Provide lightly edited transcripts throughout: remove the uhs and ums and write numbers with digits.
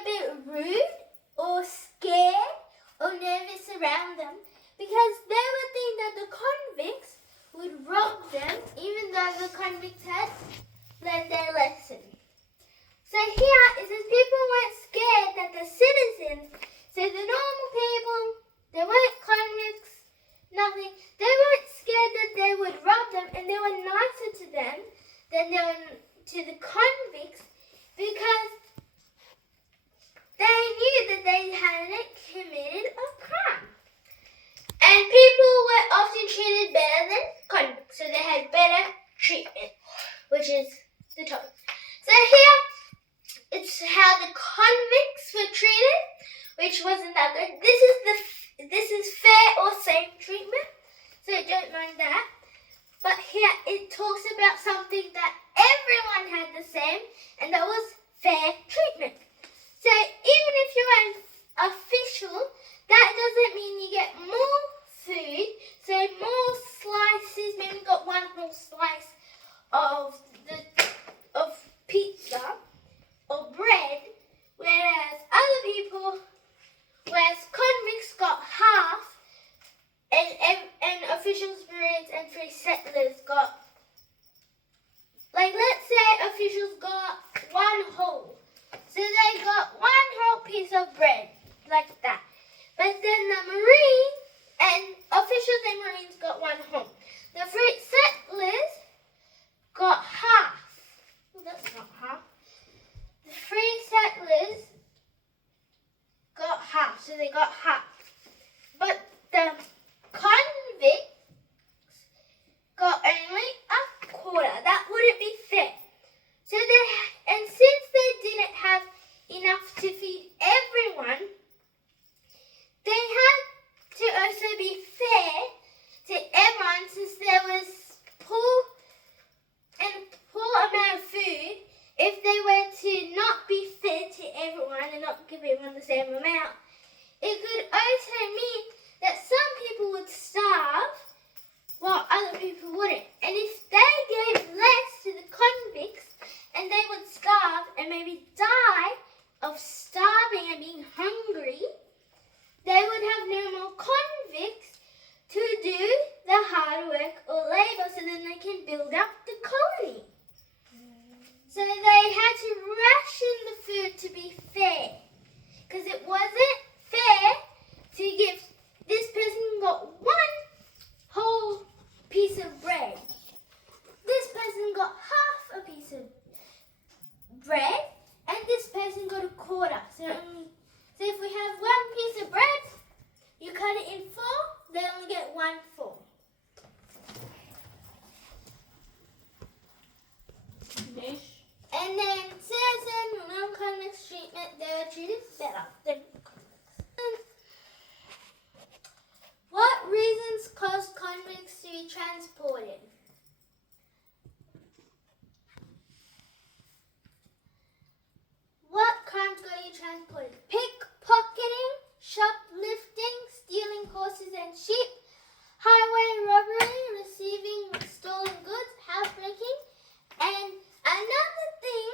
a bit rude or scared or nervous around them because they would think that the convicts would rob them even though the convicts had learned their lesson. So here it says people weren't scared that the citizens, so the normal people, they weren't convicts, nothing, they weren't scared that they would rob them, and they were nicer to them than they were to the convicts because they knew that they hadn't committed a crime. And people were often treated better than convicts, so they had better treatment, which is the topic. So here, it's how the convicts were treated, which wasn't that good. This is fair or same treatment, so don't mind that. But here it talks about something that everyone had the same, and that was fair treatment. So even if you're an official, that doesn't mean you get more food, so more slices, maybe you got one whole slice of pizza or bread, whereas convicts got half, and officials, Marines, and free settlers got, like let's say officials got one whole, so they got one whole piece of bread, like that. But then the Marines and officials and Marines got one whole. The free settlers got half. Well, that's not half. The free settlers got half, so they got half. But the convicts got only a quarter. That wouldn't be fair. So since they didn't have enough to feed everyone, they had to also be fair to everyone, since there was poor amount of food. If they were to not be fair to everyone and not give everyone the same amount, it could also mean that some people would starve while other people wouldn't. And if they gave less to the convicts and they would starve and maybe die of starving and being hungry, they would have no more convicts to do the hard work or labor, so then they can build up the colony. So they had to ration the food to be fair, because it wasn't fair to give this person got one whole piece of bread. This person got half a piece of bread, and this person got a quarter. So if we have one piece of bread, you cut it in four, they only get 1/4. Finish. And then citizen non-convicts treatment, they were treated better than convicts. What reasons caused convicts to be transported? What crimes got you transported? Pickpocketing, shoplifting, stealing horses and sheep, highway robbery, receiving stolen goods, housebreaking, and another thing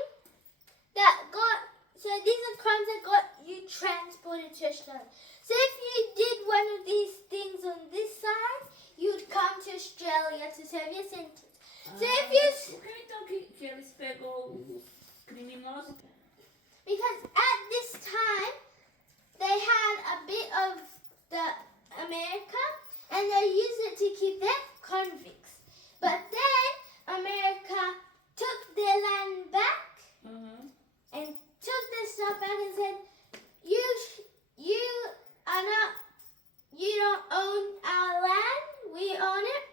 so these are crimes that got you transported to Australia. So if you did one of these things on this side, you would come to Australia to serve your sentence. So if you... Por que então que eles pegou os criminosos? Because at this time, they had a bit of the America, and they used it to keep their convicts. But then America took their land back and took their stuff back and said, you don't own our land, we own it.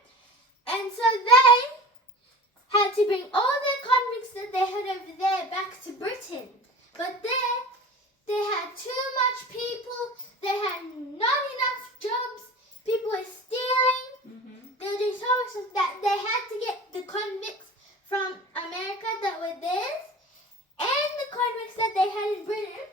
And so they had to bring all their convicts that they had over there back to Britain. But there, they had too much people, they had not enough jobs, people were stealing, they were doing so much of that. They had to get the convicts from America that were theirs and the convicts that they had in Britain